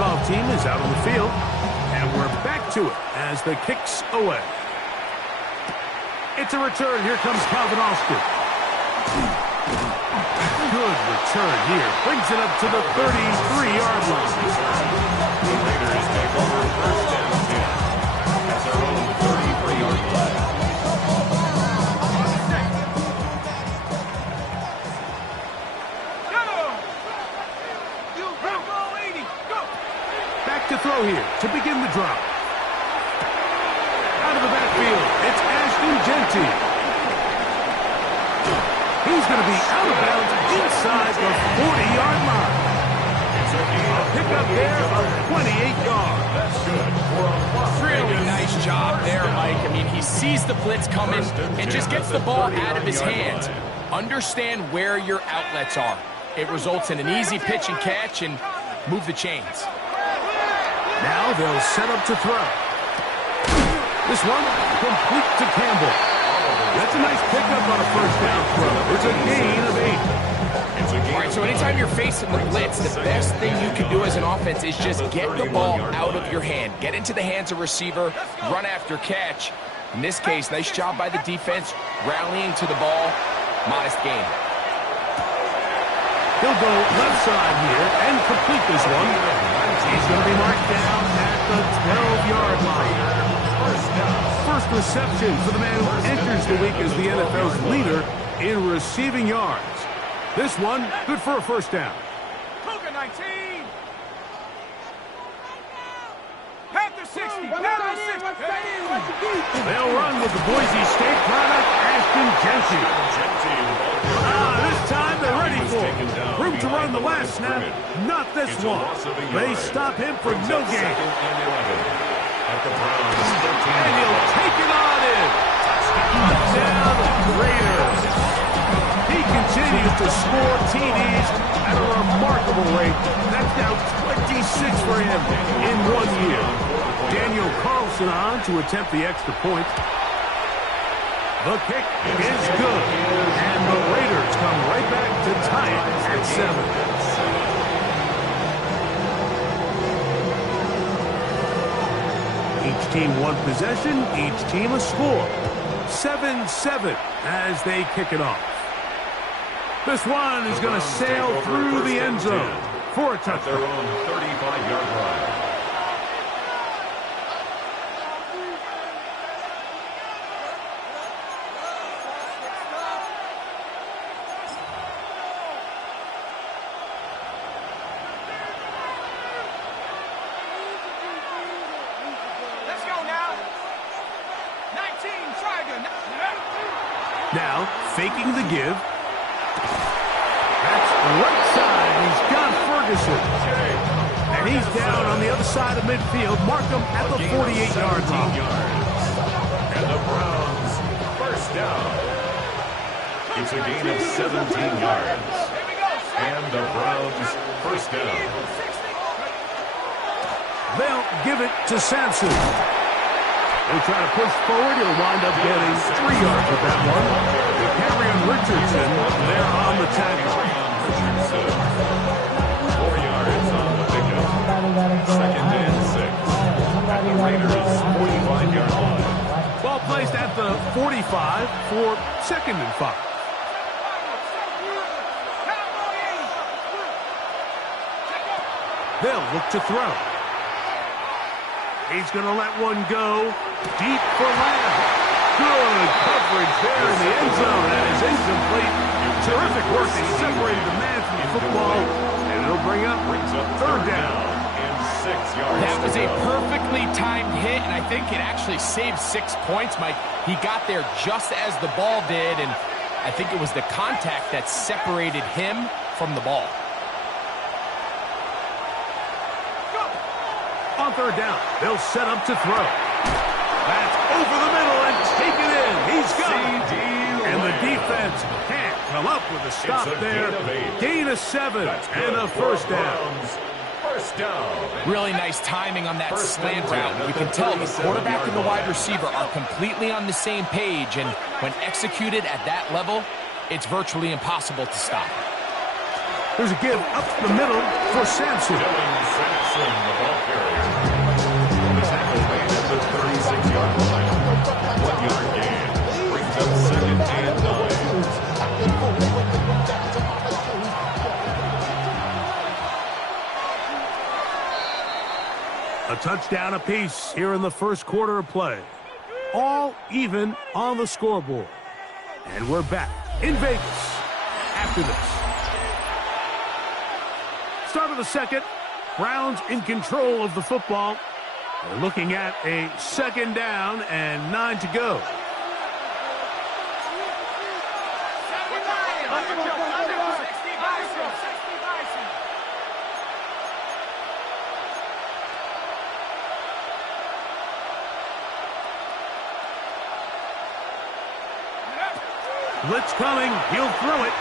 kickoff team is out on the field. And we're back to it as the kick's away. It's a return. Here comes Calvin Austin. Good return here. Brings it up to the 33-yard line. The Raiders take over first down 10 at their own 33-yard line. Back to throw here to begin the drop. Out of the backfield, it's Ashton Jeanty. He's going to be out of bounds inside the 40-yard line. A pickup there of 28 yards. That's good for a loss. Really nice job there, Mike. I mean, he sees the blitz coming and just gets the ball out of his hands. Understand where your outlets are. It results in an easy pitch and catch and move the chains. Now they'll set up to throw. This one complete to Campbell. That's a nice pickup on a first down throw. It's a gain of 8. All right, so anytime you're facing the blitz, the best thing you can do as an offense is just get the ball out of your hand. Get into the hands of receiver, run after catch. In this case, nice job by the defense, rallying to the ball. Modest gain. He'll go left side here and complete this one. He's going to be marked down at the 12-yard line. First reception for the man who enters the week as the NFL's leader in receiving yards. This one, good for a first down. Cougar 19. Panther 60. Panther 60. They'll run with the Boise State product, Ashton Jeanty. This time they're ready for it. Room to run the last snap, not this one. They stop him for no gain. And he'll take it on in. Touchdown, Raiders. He continues to score TDs at a remarkable rate. That's now 26 for him in 1 year. Daniel Carlson on to attempt the extra point. The kick is good. And the Raiders come right back to tie it at 7. Each team one possession, each team a score. 7-7 as they kick it off. This one is going to sail through the end zone for a touchdown. Their own 35-yard line. Now, faking the give. That's right side. He's got Ferguson. And he's down on the other side of midfield. Mark him at the 48-yard line. And the Browns, first down. It's a gain of 17 yards. And the Browns, first down. They'll give it to Sampson. They try to push forward. He'll wind up getting 3 yards with that one. Henry and Richardson, they're on the tackle. 4 yards on the pickup. Second and 6. At the Raiders' 45-yard line. Ball placed at the 45 for second and 5. They'll look to throw. He's going to let one go. Deep for Lamb. Good coverage there in the end zone. That is incomplete. Terrific work. They separated the man from the football. And it'll bring up third down. And 6 yards. That was a perfectly timed hit, and I think it actually saved 6 points, Mike. He got there just as the ball did, and I think it was the contact that separated him from the ball. On third down, they'll set up to throw. That's over the middle and take it in. He's got it. And the defense can't come up with a stop there. Gain of 7 and a first down. First down. Really nice timing on that slant route. You can tell the quarterback and the wide receiver are completely on the same page, and when executed at that level, it's virtually impossible to stop. There's a give up the middle for Sampson. Dylan Sampson. A touchdown apiece here in the first quarter of play. All even on the scoreboard. And we're back in Vegas after this. Start of the second. Browns in control of the football. We're looking at a second down and 9 to go. Blitz coming. He'll throw it.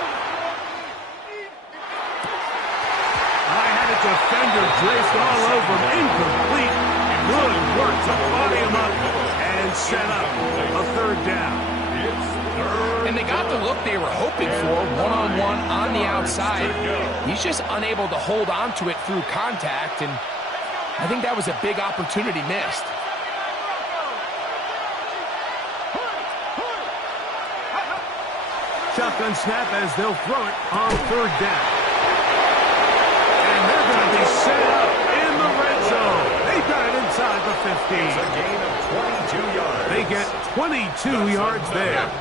I had a defender draped all over him. Incomplete. Good work to body him up and set up a third down. And they got the look they were hoping for, one-on-one on the outside. He's just unable to hold on to it through contact, and I think that was a big opportunity missed. Shotgun snap as they'll throw it on third down. And they're going to be set up in the red zone. They got it inside the 15. It's a gain of 22 yards. They get 22 yards there.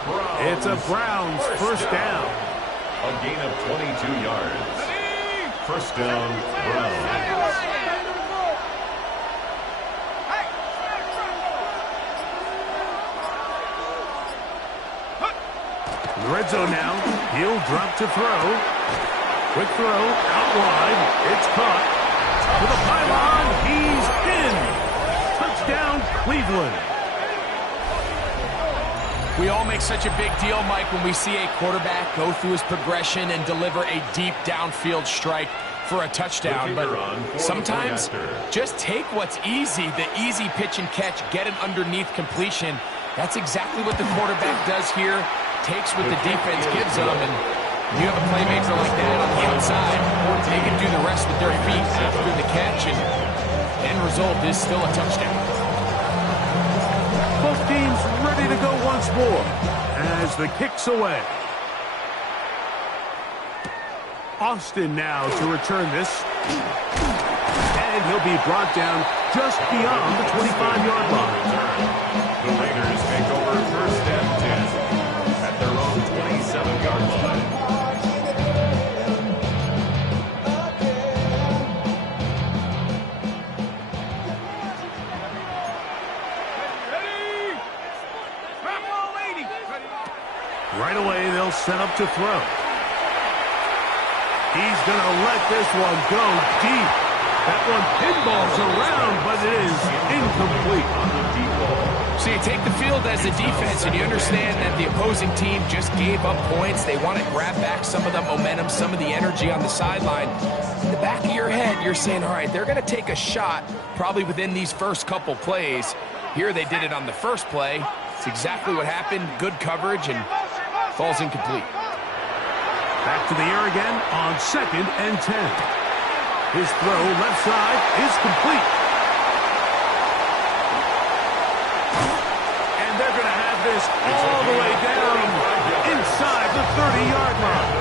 It's a Browns first down. A gain of 22 yards. First down, Browns. In the red zone now. He'll drop to throw. Quick throw out wide. It's caught. To the pylon. He's in. Touchdown, Cleveland. We all make such a big deal, Mike, when we see a quarterback go through his progression and deliver a deep downfield strike for a touchdown. But sometimes just take what's easy, the easy pitch and catch, get it underneath completion. That's exactly what the quarterback does here. Takes what the defense gives them, and you have a playmaker like that on the outside. They can do the rest with their feet after the catch, and end result is still a touchdown. Both teams ready to go once more as the kick's away. Austin now to return this. And he'll be brought down just beyond the 25-yard line. The Raiders take over first and 10 at their own 27-yard line. Right away, they'll set up to throw. He's going to let this one go deep. That one pinballs around, but it is incomplete on the deep ball. So you take the field as a defense, and you understand that the opposing team just gave up points. They want to grab back some of the momentum, some of the energy on the sideline. In the back of your head, you're saying, all right, they're going to take a shot probably within these first couple plays. Here they did it on the first play. It's exactly what happened. Good coverage, and falls incomplete. Back to the air again on 2nd and 10. His throw left side is complete. And they're going to have this all the way down inside the 30-yard line.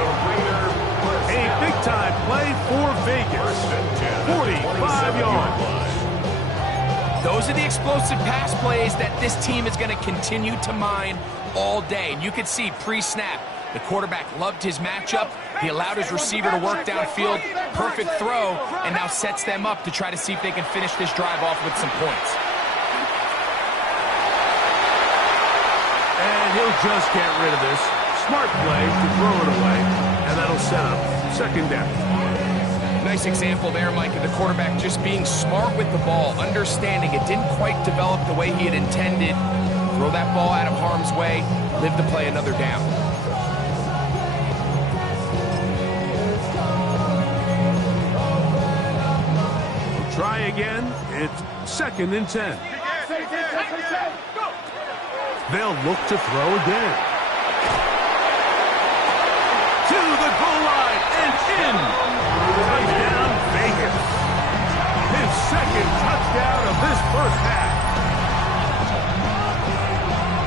A big-time play for Vegas. 45 yards. Those are the explosive pass plays that this team is going to continue to mine all day. And you can see pre-snap, the quarterback loved his matchup. He allowed his receiver to work downfield. Perfect throw, and now sets them up to try to see if they can finish this drive off with some points. And he'll just get rid of this. Smart play to throw it away, and that'll set up second down. Nice example there, Mike, of the quarterback just being smart with the ball, understanding it didn't quite develop the way he had intended. Throw that ball out of harm's way, live to play another down. We'll try again. It's 2nd and 10. They'll look to throw again. To the goal line and in. Touchdown, Vegas. His second touchdown of this first half.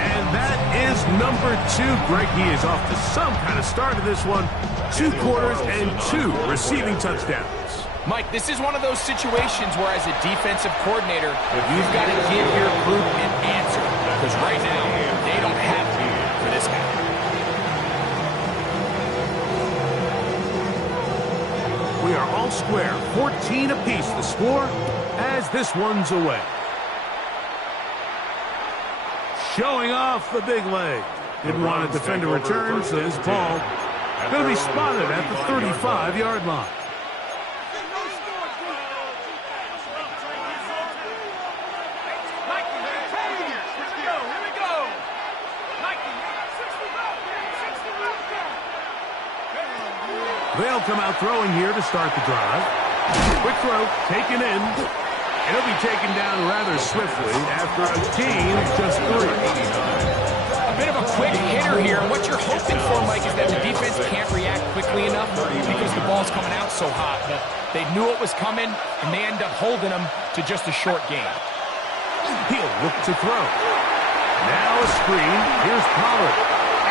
And that is number 2. Greg, he is off to some kind of start of this one. 2 quarters and 2 receiving touchdowns. Mike, this is one of those situations where as a defensive coordinator, you've got to give your group an answer. Because right now, they don't have to for this guy. We are all square, 14 apiece the score as this one's away. Showing off the big leg. Didn't want to defend a return, so this ball going to be spotted at the 35-yard line. They'll come out throwing here to start the drive. Quick throw, taken in. And he'll be taken down rather swiftly after a gain of just 3. A bit of a quick hitter here. What you're hoping for, Mike, is that the defense can't react quickly enough because the ball's coming out so hot. But they knew it was coming, and they end up holding them to just a short gain. He'll look to throw. Now a screen. Here's Pollard.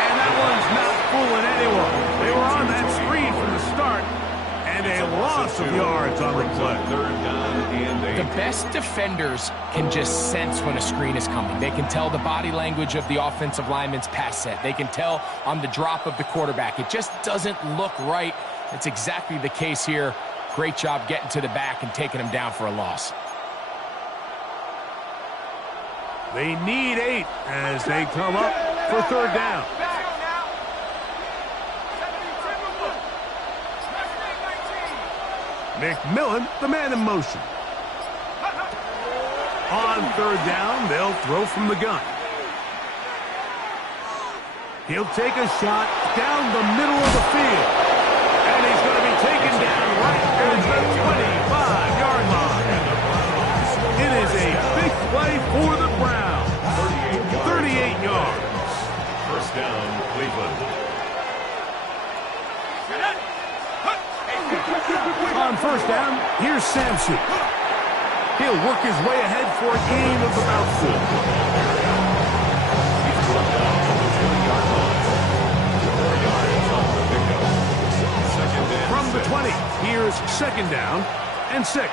And that one's not fooling anyone. They were on that screen from the start, and a loss of yards on the play. The best defenders can just sense when a screen is coming. They can tell the body language of the offensive lineman's pass set. They can tell on the drop of the quarterback. It just doesn't look right. It's exactly the case here. Great job getting to the back and taking him down for a loss. They need 8 as they come up for third down. McMillan, the man in motion. On third down, they'll throw from the gun. He'll take a shot down the middle of the field. And he's going to be taken down right at the 25-yard line. It is a big play for the Browns. 38 yards. First down, Cleveland. On first down, here's Sampson. He'll work his way ahead for a gain of about 4. He's brought down from the 20-yard line. 4 yards on the pickup. Second and From the 6. 20, here's second down and 6. 19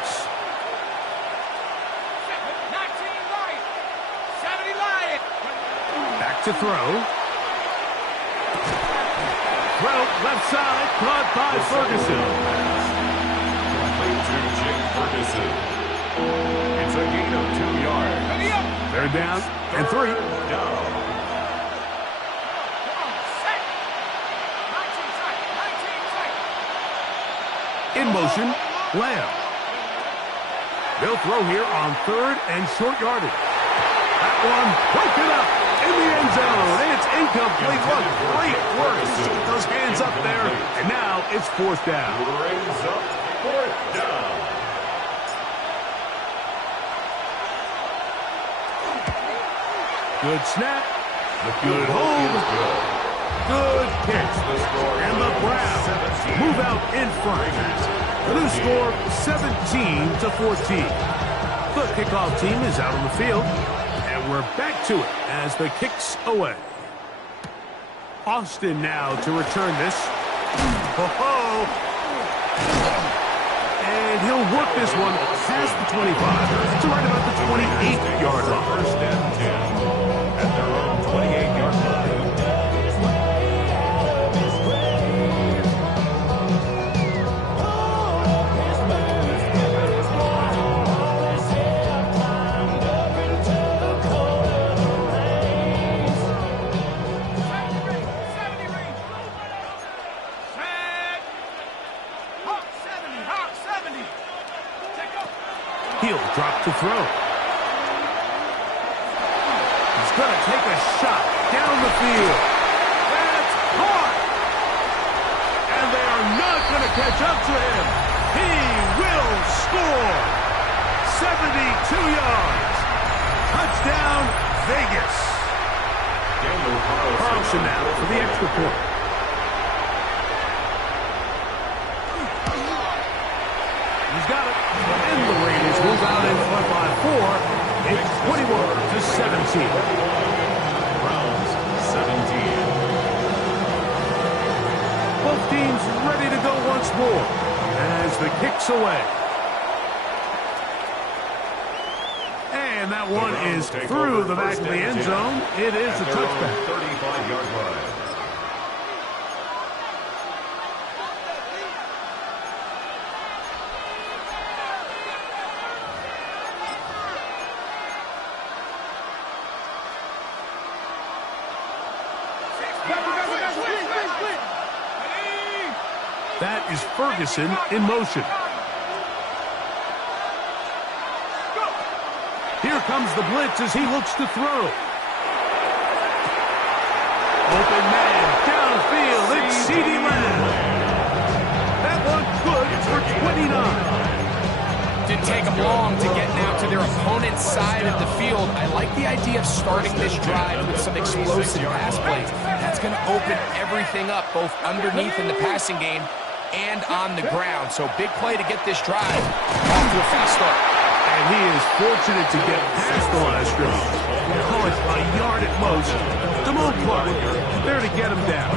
Lion. 70 Lion. Back to throw. Throw left side, caught by Ferguson. To Jake Ferguson. It's a gain of 2 yards. They're down and 3. Down. In motion, Lamb. They'll throw here on third and short yardage. That one broken up in the end zone. And it's incomplete. What great work to keep those hands up there. And now it's fourth down. Brings up fourth down. Good snap. Good hold. Good pitch. And the Browns move out in front. The new score, 17-14. The kickoff team is out on the field. And we're back to it as the kick's away. Austin now to return this. Ho-ho! And he'll work this one past the 25 to right about the 28-yard line. First and 10 at their own 28-yard line. He'll drop to throw. He's going to take a shot down the field. That's caught. And they are not going to catch up to him. He will score. 72 yards. Touchdown, Vegas. Carlson now for the extra point. He's got it. And the Raiders move out in front by 4. It's 21-17. Browns 17. Both teams ready to go once more. as the kick's away. And that one is through the back of the end zone. It is a touchback. 35-yard line. That is Ferguson in motion. Here comes the blitz as he looks to throw. Open man, downfield, it's CeeDee Lamb. That one good for 29. Didn't take them long to get now to their opponent's side of the field. I like the idea of starting this drive with some explosive pass plays. That's going to open everything up, both underneath in the passing game and on the ground. So big play to get this drive off to a fast start. And he is fortunate to get past the line of scrimmage. Call it a yard at most. Damone Clark there to get him down.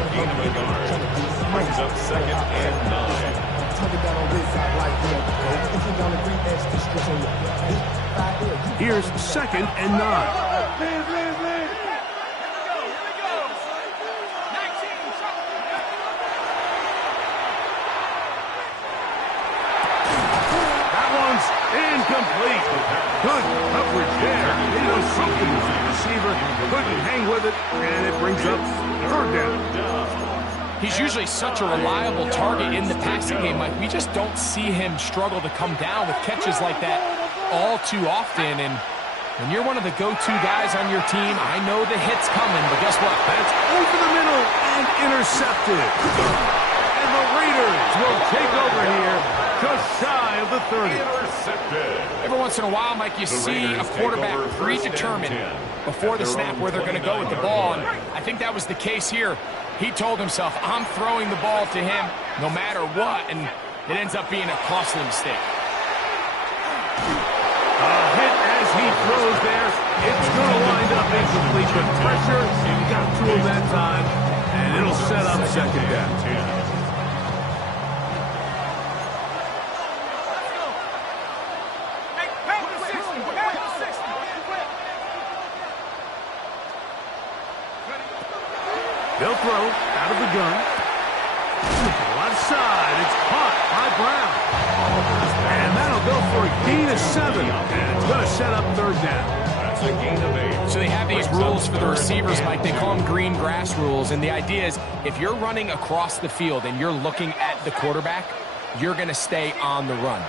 Brings up 2nd and 9. Here's 2nd and 9. Incomplete. Good coverage there. You know something with the receiver. Couldn't hang with it, and it brings up 3rd down. He's usually such a reliable target in the passing game, Mike. We just don't see him struggle to come down with catches like that all too often. And when you're one of the go-to guys on your team, I know the hit's coming, but guess what? That's over the middle and intercepted. And the Raiders will take over here just shy of the 30. Every once in a while, Mike, you see a quarterback predetermined before the snap where they're going to go with the ball, and I think that was the case here. He told himself, I'm throwing the ball to him no matter what, and it ends up being a costly mistake. A hit as he throws there. It's going to wind up incomplete, but pressure got to him that time, and it'll set up 2nd down. They'll throw out of the gun. Left side, it's caught by Brown. And that'll go for a gain of 7. And it's going to set up 3rd down. That's a gain of 8. So they have these rules for the receivers, Mike. They call them green grass rules. And the idea is if you're running across the field and you're looking at the quarterback, you're going to stay on the run.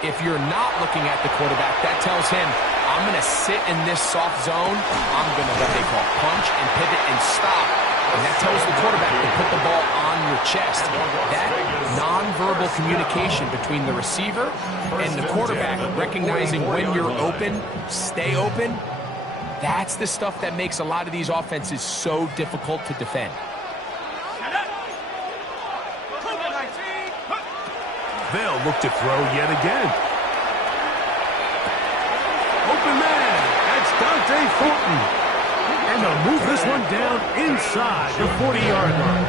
If you're not looking at the quarterback, that tells him, I'm going to sit in this soft zone. I'm going to what they call punch and pivot and stop. And that tells the quarterback to put the ball on your chest. That nonverbal communication between the receiver and the quarterback, recognizing when you're open, stay open, that's the stuff that makes a lot of these offenses so difficult to defend. They'll look to throw yet again. Open man, that's Dante Thornton. And they'll move this one down inside the 40-yard line.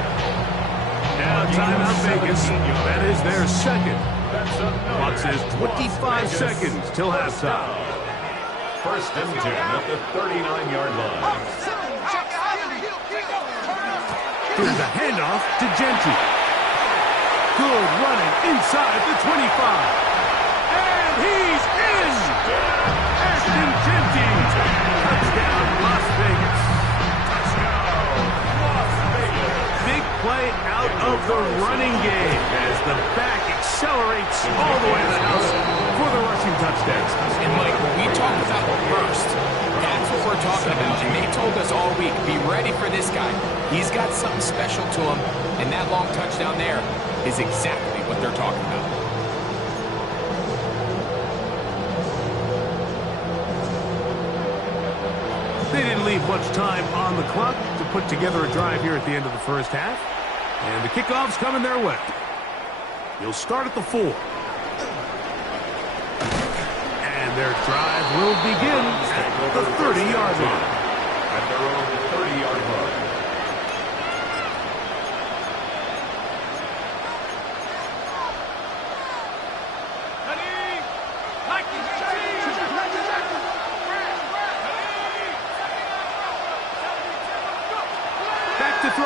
Now timeout Vegas. That is their 2nd. Clock says 25 seconds till halftime. 1st and 10 at the 39-yard line. Here's a handoff to Genty. Good running inside the 25. And he's in! Ashton Genty. Touchdown, Las Vegas. Big play out of the running game as the back accelerates all the way to the house for the rushing touchdown. And Mike, when we talk about burst, that's what we're talking about. And they told us all week, be ready for this guy. He's got something special to him, and that long touchdown there is exactly what they're talking about. They didn't leave much time on the clock to put together a drive here at the end of the 1st half. And the kickoff's coming their way. You'll start at the 4. And their drive will begin at the 30-yard line. At their own 30-yard line.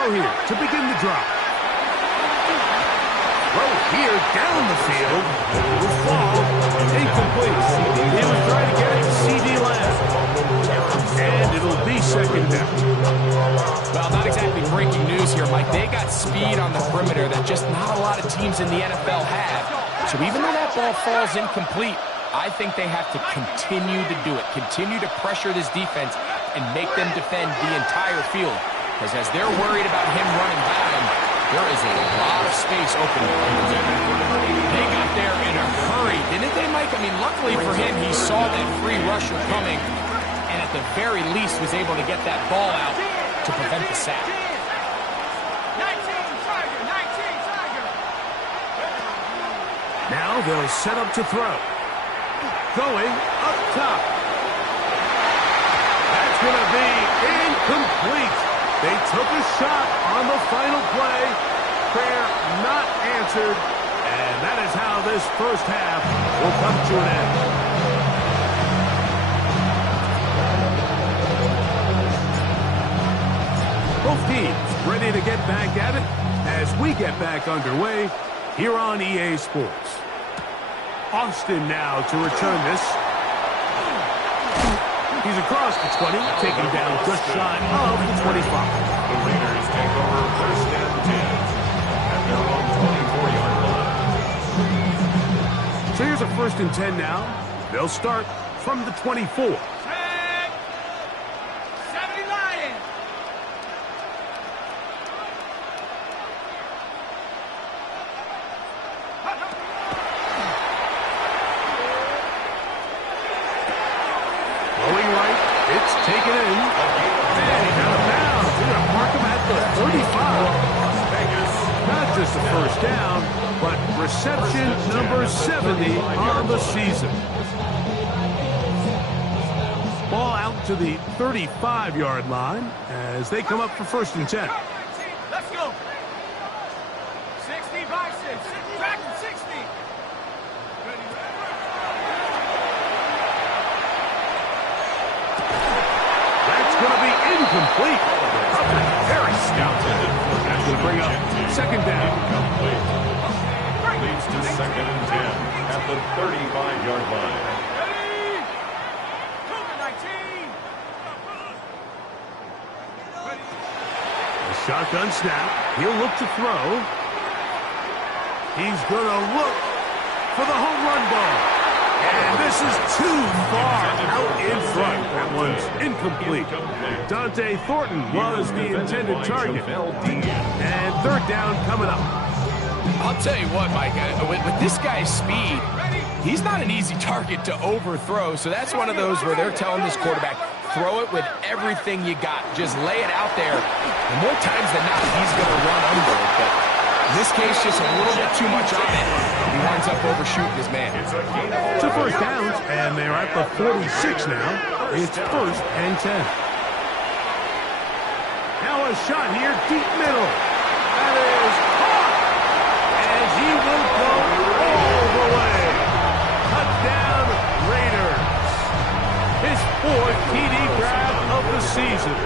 throw here to begin the drive. Throw here down the field. Will fall. Incomplete. He was trying to get it to CD Lamb. And it'll be second down. Well, not exactly breaking news here, Mike. They got speed on the perimeter that just not a lot of teams in the NFL have. So even though that ball falls incomplete, I think they have to continue to do it. Continue to pressure this defense and make them defend the entire field. Because as they're worried about him running by them, there is a lot of space open. They got there in a hurry, didn't they, Mike? I mean, luckily for him, he saw that free rusher coming and at the very least was able to get that ball out to prevent the sack. 19 Tiger. Now they'll set up to throw. Going up top. That's going to be incomplete. They took a shot on the final play. Prayer not answered. And that is how this first half will come to an end. Both teams ready to get back at it as we get back underway here on EA Sports. Austin now to return this. He's across the 20, taking down just shy of the 25. The Raiders take over first and 10 at their own 24-yard line. So here's a first and 10 now. They'll start from the 24. 70 Lions. Going right, it's taken in. And out of bounds. They're going to mark him at the 35. Not just a first down, but reception number 70 on the season. Ball out to the 35-yard line as they come up for first and 10. Let's go. 60 by 6. Back to 60. That's going to be incomplete. Very scouted. That's going to bring up second down. Incomplete. Leads to second and 10 at the 35-yard line. Ready? Cougar 19. A shotgun snap. He'll look to throw. He's going to look for the home run ball. And this is too far out in front. That one's incomplete. Dante Thornton was the intended target. And third down coming up. I'll tell you what, Mike, with this guy's speed, he's not an easy target to overthrow. So that's one of those where they're telling this quarterback, throw it with everything you got. Just lay it out there. And more times than not, he's going to run under it. But in this case, just a little bit too much on it. He winds up overshooting his man. Two first downs, and they're at the 46 now. It's first and 10. Now a shot here, deep middle. That is caught. And he will go all the way. Touchdown, Raiders. His fourth TD grab of the season.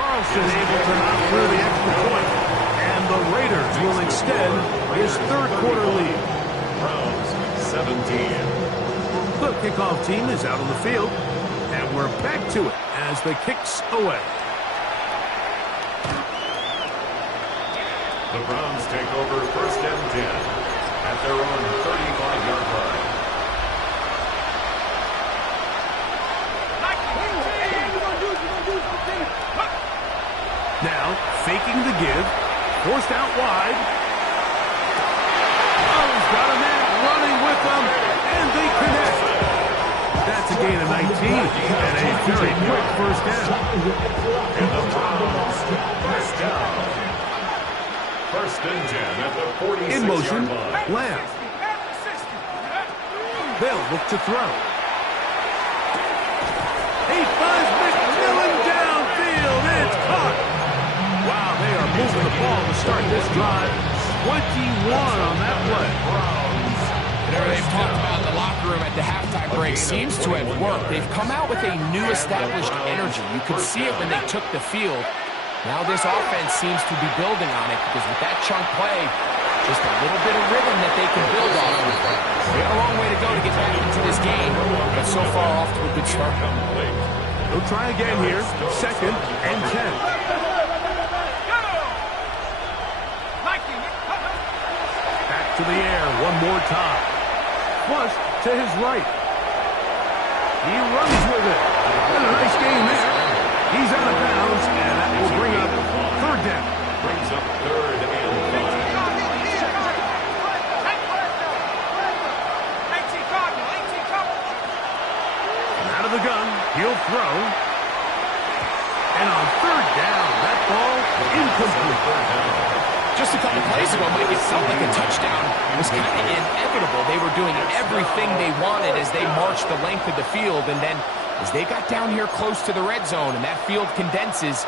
Carlson able to knock through the extra point. And the Raiders will extend his third quarter lead. Browns 17. The kickoff team is out on the field. And we're back to it as the kicks away. The Browns take over first and 10 at their own 35-yard line. Now, faking the give. Forced out wide. Oh, he's got a man running with them. And they connect. That's a gain of 19. And a very quick first down. And the Browns first down. First and 10 at the 46-yard In motion, line. Lamb. They'll look to throw. He finds McMillan downfield. It's caught. Wow, they are moving the ball to start this drive. 21 on that play. Whatever they've talked about in the locker room at the halftime break seems to have worked. They've come out with a new established energy. You could see it when they took the field. Now this offense seems to be building on it because with that chunk play, just a little bit of rhythm that they can build off of. They got a long way to go to get back into this game, but so far off to a good start. They'll try again here. 2nd and 10. Back to the air one more time. Flush to his right. He runs with it. And a nice game there. He's out of bounds, and that will bring up 3rd down. Brings up 3rd and 5. Out of the gun, he'll throw. And on 3rd down, that ball incomplete. Just a couple plays ago, Mike, it felt like a touchdown was kind of inevitable. They were doing everything they wanted as they marched the length of the field, and then as they got down here close to the red zone and that field condenses,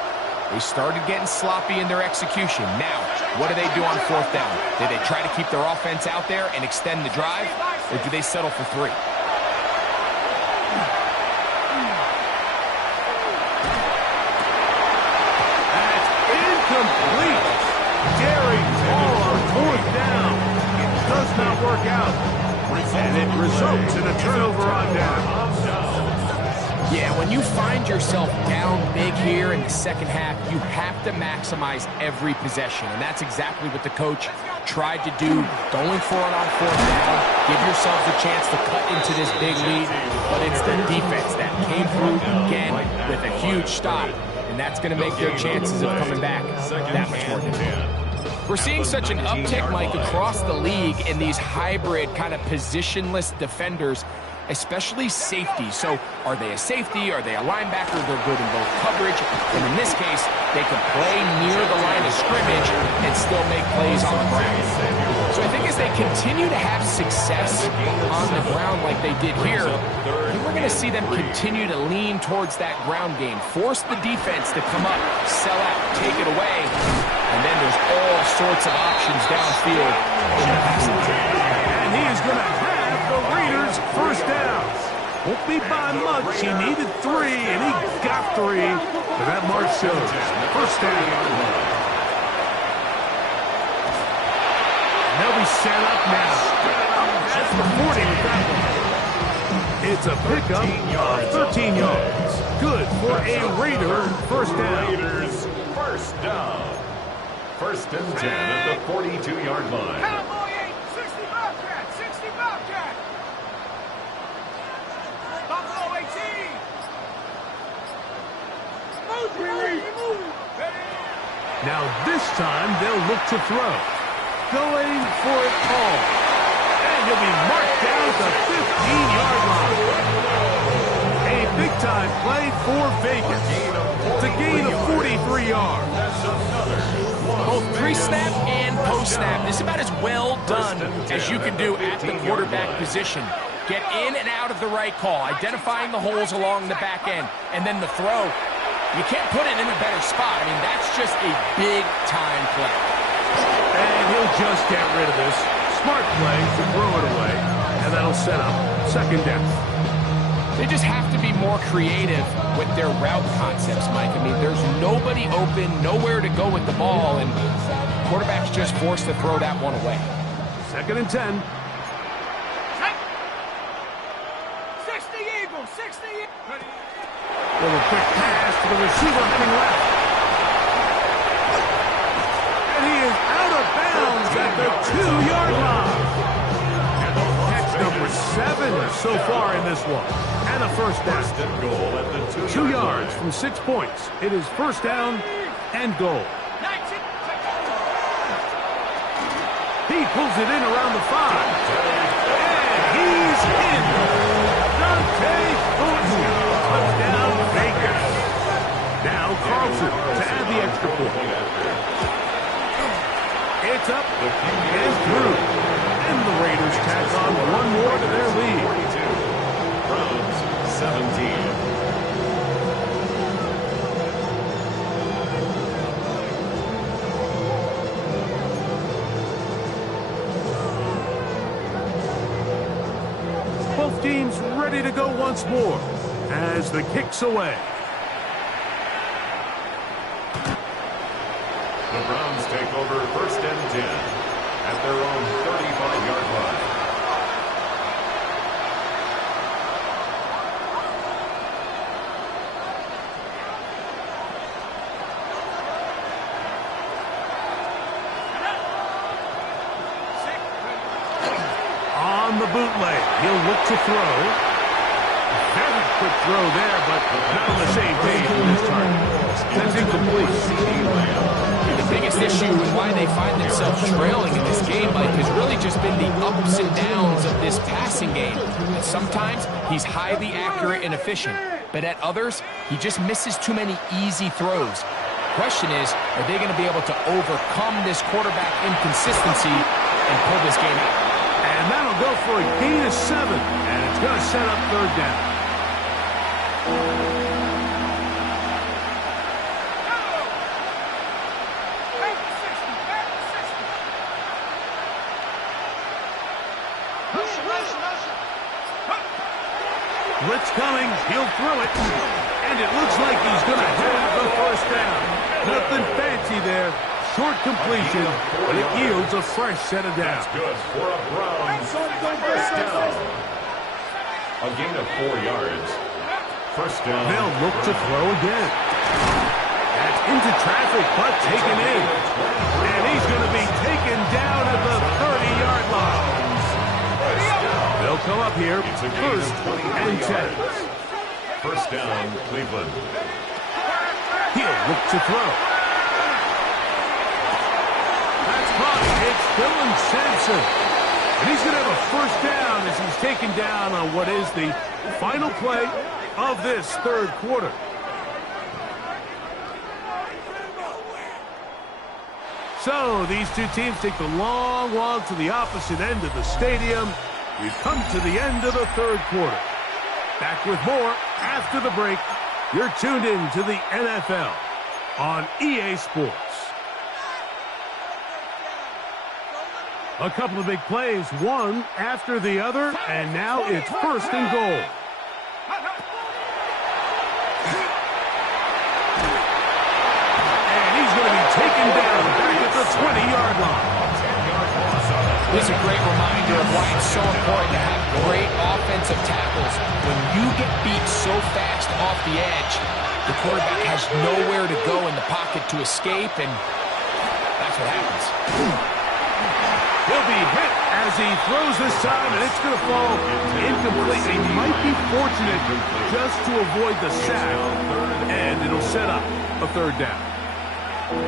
they started getting sloppy in their execution. Now, what do they do on 4th down? Do they try to keep their offense out there and extend the drive, or do they settle for 3? That's incomplete. Daring ball on 4th down. It does not work out. And it results in a turnover on down. Yeah, when you find yourself down big here in the second half, you have to maximize every possession. And that's exactly what the coach tried to do, going for it on 4th down. Give yourselves a chance to cut into this big lead. But it's the defense that came through again with a huge stop. And that's going to make their chances of coming back that much more difficult. We're seeing such an uptick, Mike, across the league in these hybrid kind of positionless defenders, especially safety. So are they a safety? Are they a linebacker? They're good in both coverage. And in this case, they can play near the line of scrimmage and still make plays on the ground. So I think as they continue to have success on the ground like they did here, I think we're going to see them continue to lean towards that ground game, force the defense to come up, sell out, take it away, and then there's all sorts of options downfield in the passing game. And he is going to have the Raiders' 1st down. Won't be by much. He needed 3, and he got 3. But that mark shows 1st down. And they'll be set up now. That's the 40 with that one. It's a pickup of 13 yards. Good for a Raider 1st down. Raiders 1st down. 1st and 10 at the 42-yard line. Cowboy 8, 60 Bobcat, 60 Bobcat. Buffalo 18. Move. Now this time they'll look to throw. Going for it all. And he'll be marked down at the 15-yard line. A big-time play for Vegas. It's a gain of 43 yards. Both pre-snap and post-snap. This is about as well done as you can do at the quarterback position. Get in and out of the right call, identifying the holes along the back end, and then the throw. You can't put it in a better spot. I mean, that's just a big-time play. And he'll just get rid of this. Smart play to throw it away. And that'll set up 2nd down. They just have to be more creative with their route concepts, Mike. I mean, there's nobody open, nowhere to go with the ball, and quarterback's just forced to throw that one away. 2nd and 10. 60 Eagles, 60 Eagles. Little quick pass to the receiver heading left. And he is out of bounds at the 2-yard line. Catch number 7 so far in this one. And a 1st down. 1st and goal at the 2 yards from 6 points. It is 1st down and goal. 19. He pulls it in around the 5. And he's in. Dante Thornton. Touchdown, Vegas. Now Carlson to add the extra point. It's up and through. And the Raiders tack on one more to their lead. 42. Browns 17. teams ready to go once more as the kick's away. The Browns take over 1st and 10 at their own 35-yard line. On the bootleg, he'll look to throw. Very quick throw there, but not on the same page with this target. That's incomplete. The biggest issue and why they find themselves trailing in this game, Mike, has really just been the ups and downs of this passing game. And sometimes he's highly accurate and efficient, but at others, he just misses too many easy throws. Question is, are they going to be able to overcome this quarterback inconsistency and pull this game out? And that'll go for a gain of 7, and it's going to set up 3rd down. Blitz coming, he'll throw it, and it looks like he's going to have the 1st down. Nothing fancy there. Short completion, but it yields a fresh set of downs. That's good for a Browns 1st down. A gain of 4 yards. 1st down. They'll look to throw again. That's into traffic, but taken in. And he's going to be taken down at the 30-yard line. They'll come up here, 1st and 10. 1st down, Cleveland. He'll look to throw. That's caught. It's Dylan Sampson. And he's going to have a 1st down as he's taken down on what is the final play of this 3rd quarter. So these two teams take the long walk to the opposite end of the stadium. We've come to the end of the 3rd quarter. Back with more after the break. You're tuned in to the NFL on EA Sports. A couple of big plays, one after the other, and now it's 1st and goal. And he's going to be taken down back at the 20-yard line. This is a great reminder of why it's so important to have great offensive tackles. When you get beat so fast off the edge, the quarterback has nowhere to go in the pocket to escape, and that's what happens. He'll be hit as he throws this time, and it's going to fall incomplete. He might be fortunate just to avoid the sack, and it'll set up a 3rd down.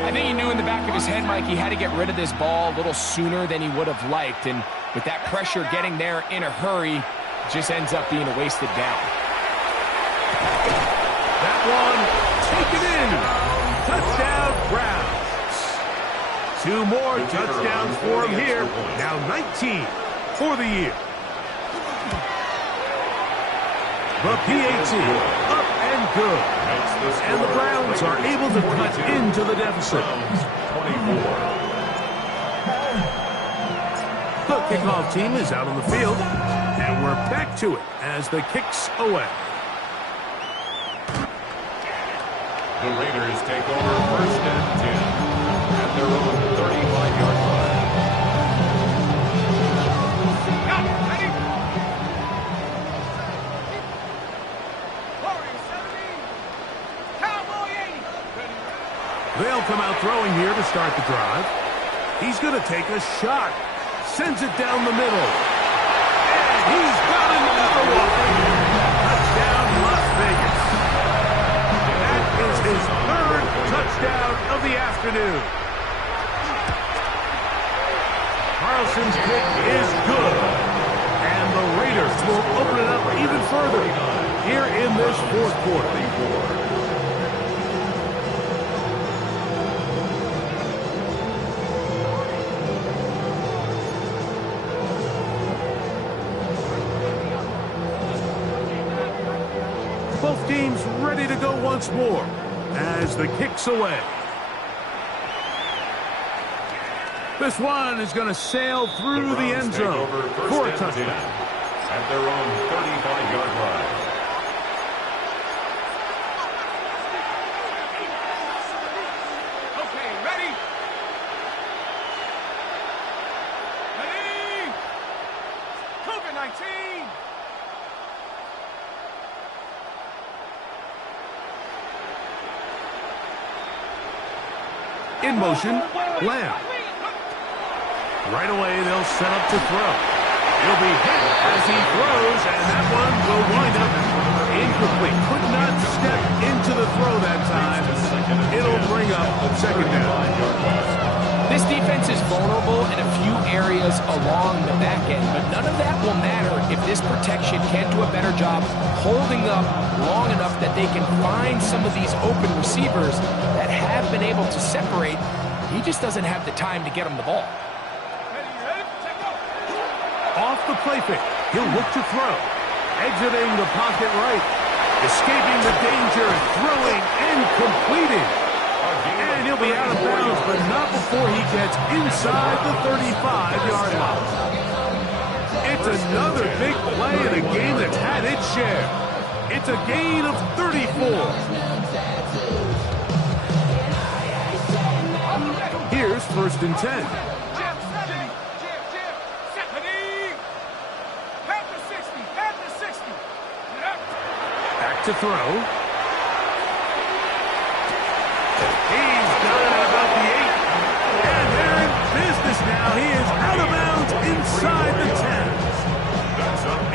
I think he knew in the back of his head, Mike, he had to get rid of this ball a little sooner than he would have liked. And with that pressure getting there in a hurry, it just ends up being a wasted down. That one, taken in. Touchdown, Browns. 2 more touchdowns for him here. Now 19 for the year. The PAT up and good. And the Browns are able to cut into the deficit. 24. The kickoff team is out on the field, and we're back to it as the kick's away. The Raiders take over 1st and 10 at their own 35-yard line. They'll come out throwing here to start the drive. He's going to take a shot. Sends it down the middle. And he's got another one. Touchdown, Las Vegas. That is his 3rd touchdown of the afternoon. Carlson's kick is good. And the Raiders will open it up even further here in this 4th quarter. Both teams ready to go once more as the kick's away. This one is going to sail through the end zone for a touchdown. at their own 35-yard line. Okay, ready? Ready? COVID-19! In motion, Lamb. Right away, they'll set up to throw. He'll be hit as he throws, and that one will wind up incomplete. Could not step into the throw that time. It'll bring up second down. This defense is vulnerable in a few areas along the back end, but none of that will matter if this protection can't do a better job holding up long enough that they can find some of these open receivers that have been able to separate. He just doesn't have the time to get them the ball. Off the play fake, he'll look to throw. Exiting the pocket right. Escaping the danger, throwing and completing. And he'll be out of bounds, but not before he gets inside the 35-yard line. It's another big play in a game that's had its share. It's a gain of 34. Here's 1st and 10. To throw. He's got it at about the 8. And they're in business now. He is out of bounds inside the 10.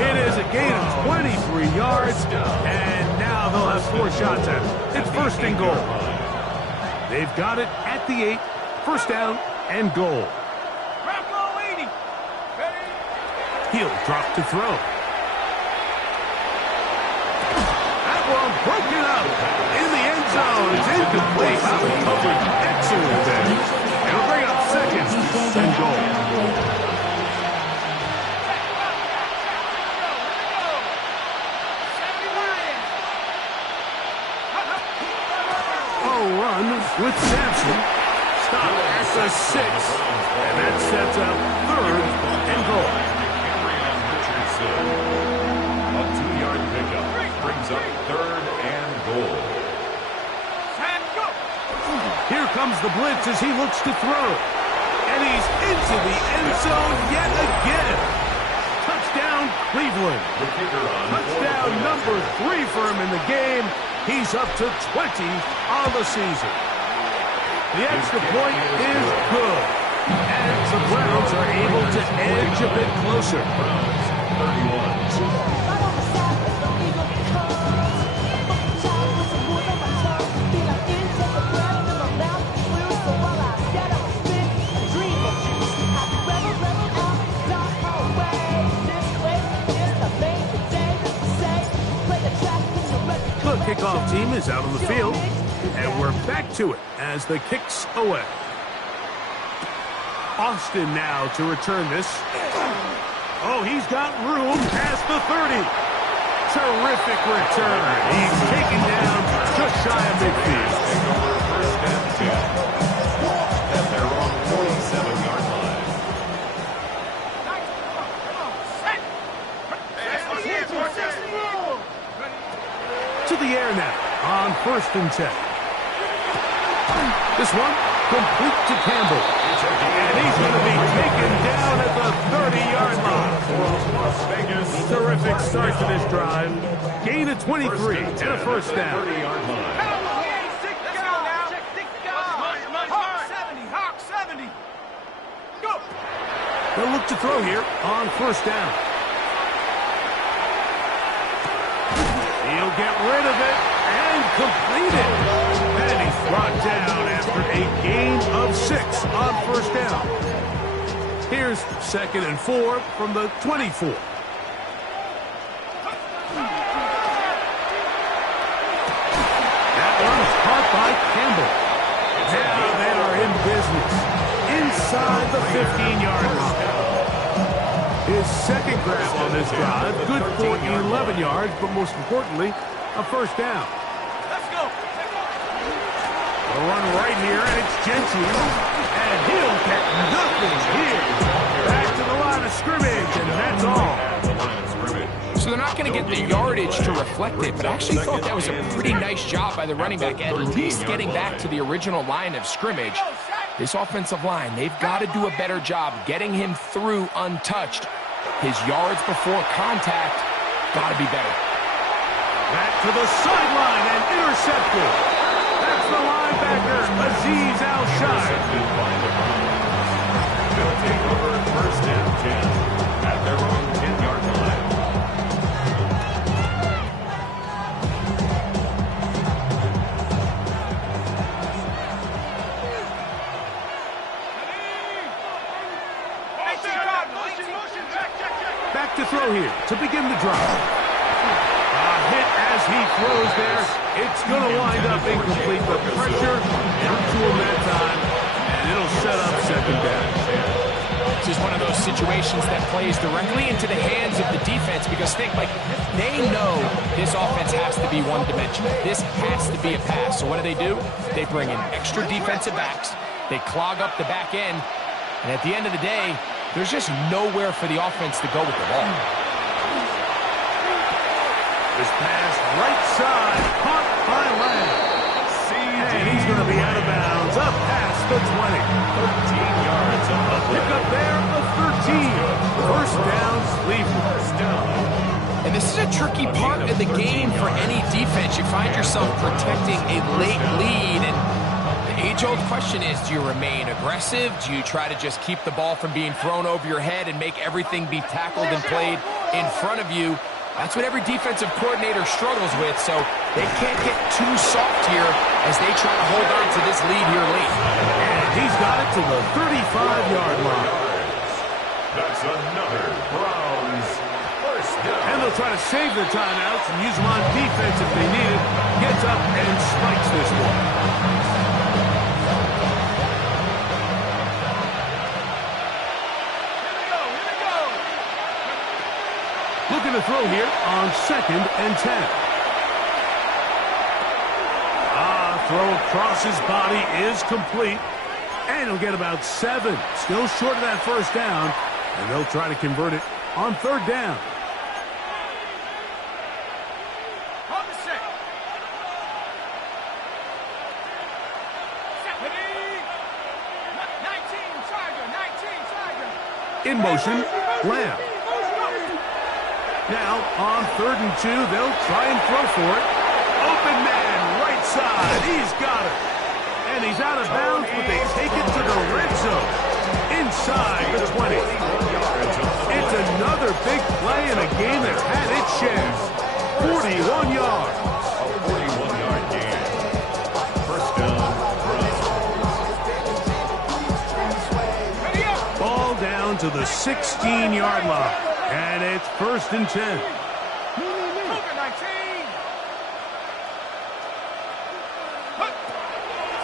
It is a gain of 23 yards. And now they'll have 4 shots at it. It's 1st and goal. They've got it at the 8. 1st down and goal. He'll drop to throw. Broken up in the end zone. It's incomplete. Covered excellent there. It'll bring up 2nd and goal. Run with Sampson. Stop at the 6. And that sets up 3rd and goal. A 2-yard pickup brings up 3rd and goal. Here comes the blitz as he looks to throw. And he's into the end zone yet again. Touchdown, Cleveland. Touchdown number 3 for him in the game. He's up to 20 on the season. The extra point is good. And the Browns are able to edge a bit closer. 31. Kickoff team is out on the field, and we're back to it as the kick's away. Austin now to return this. Oh, he's got room past the 30. Terrific return. He's taken down just shy of midfield. 1st and 10 at their own 47-yard line. To the air now on 1st and 10. This one complete to Campbell. And he's going to be taken down at the 30-yard line. Terrific start to this drive. Gain of 23 and a 1st down. 30-yard line. They'll look to throw here on 1st down. He'll get rid of it and complete it. And he's brought down after a gain of 6 on 1st down. Here's 2nd and 4 from the 24. That one's caught by Campbell. Now they are in business inside the 15-yard line. His 2nd grab on this drive, good for 11 yards, but most importantly, a 1st down. Let's go. A run right here, and it's Gentry, and he'll get nothing here. Back to the line of scrimmage, and that's all. to get the yardage to reflect it, but I actually thought that was a pretty nice job by the running back, at least getting back to the original line of scrimmage. This offensive line, they've got to do a better job getting him through untouched. His yards before contact got to be better. Back to the sideline and intercepted. That's the linebacker, Azeez Al-Shai. They'll take over first and 10 at their own 10-yard line. Back to throw here to begin the drive. A hit as he throws there. It's going to wind up incomplete, but pressure got to him that time, and it'll set up second down. This is one of those situations that plays directly into the hands of the defense because think, like, they know this offense has to be one-dimensional. This has to be a pass. So what do? They bring in extra defensive backs. They clog up the back end. And at the end of the day, there's just nowhere for the offense to go with the ball. This pass right side, caught by Lamb. And he's going to be out of bounds, up past the 20. 13 yards on the play. Pick up there of 13. First down, Cleveland. First down. And this is a tricky part of the game for any defense. You find yourself protecting a late lead, and the age-old question is, do you remain aggressive? Do you try to just keep the ball from being thrown over your head and make everything be tackled and played in front of you? That's what every defensive coordinator struggles with, so they can't get too soft here as they try to hold on to this lead here late. And he's got it to the 35-yard line. That's another Browns first down. And they'll try to save their timeouts and use them on defense if they need it. Gets up and spikes this one. Looking to throw here on second and 10. Throw across his body is complete. And he'll get about 7. Still short of that first down. And they'll try to convert it on third down. In motion, Lamb. Now, on third and 2, they'll try and throw for it. Open man, right side. He's got it. And he's out of bounds, but they take it to the red zone. Inside the 20. It's another big play in a game that had its share. 41 yards. A 41-yard gain. First down, Browns. Ball down to the 16-yard line. And it's first and 10.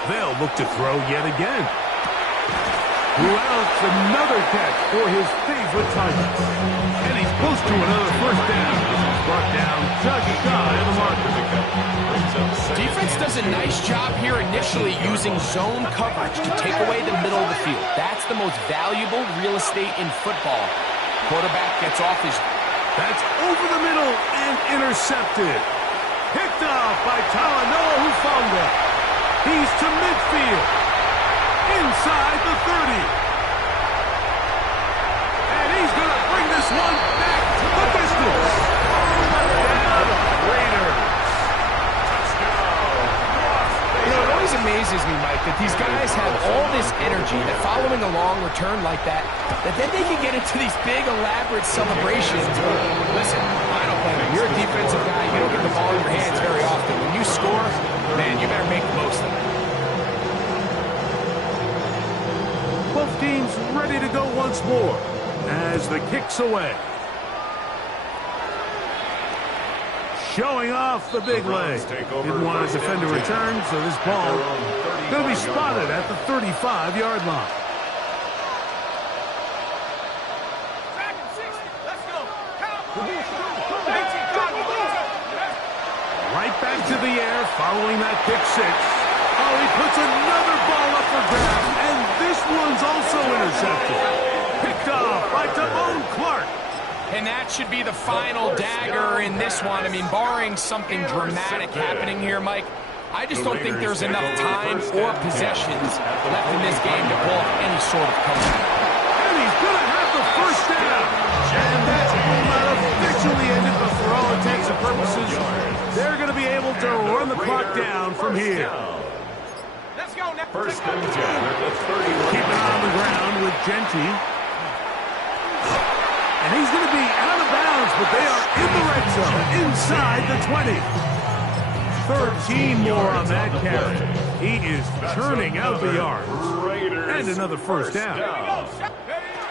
They'll look to throw yet again. Loucks another catch for his favorite tight end. And he's close to another first down. He's brought down just shy of the marker. Defense does a nice job here initially using zone coverage to take away the middle of the field. That's the most valuable real estate in football. Quarterback gets off his... That's over the middle and intercepted. Picked off by Talanoa Hufanga. He's to midfield. Inside the 30. And he's going to bring this one back to the distance. Down, Raiders. You know, it always amazes me, Mike, that these guys have all this energy, that following a long return like that then they can get into these big, elaborate celebrations. But listen, I don't blame them. You're a defensive guy. You don't get the ball in your hands very often. When you score, man, you better make the most of it. Both teams ready to go once more as the kick's away. Showing off the big leg. Didn't want to defend a return, so this ball going to be spotted at the 35-yard line. Right back to the air following that pick six. Oh, he puts another ball up for grabs, and this one's also intercepted. Picked off by Damone Clark. And that should be the final dagger in this one. I mean, barring something dramatic happening here, Mike, I just don't think there's enough time or possessions left in this game to pull off any sort of comeback. And he's going to have the first down. And that will not officially end it, but for all intents and purposes, they're going to be able to run the clock down from here. Let's go now. First and 10 at the 31. Keep it on the ground with Genty. And he's going to be out of bounds, but they are in the red zone, inside the 20. 13 more on that carry. He is turning out the yards. And another first down.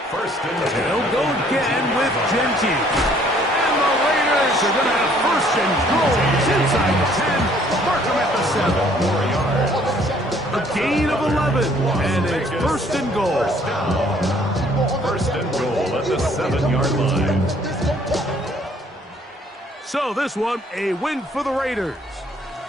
First and 10. They'll go again with Genty. And the Raiders are going to have first and goal. It's inside the 10. Mark them at the 7. A gain of 11. And it's first and goal. First and goal at the 7-yard line. So this one, a win for the Raiders.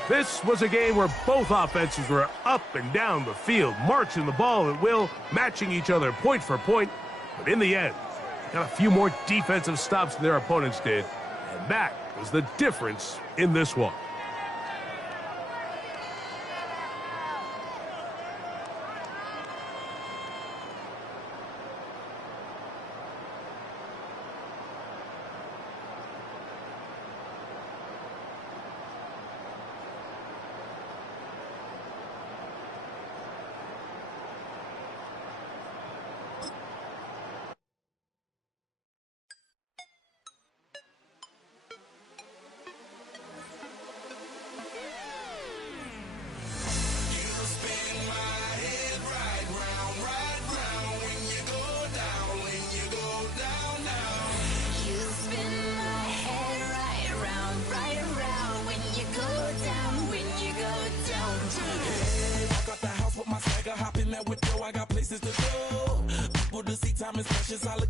This was a game where both offenses were up and down the field, marching the ball at will, matching each other point for point. But in the end, got a few more defensive stops than their opponents did. And that was the difference in this one. Hop in that window, I got places to go. People to see, time is precious. I look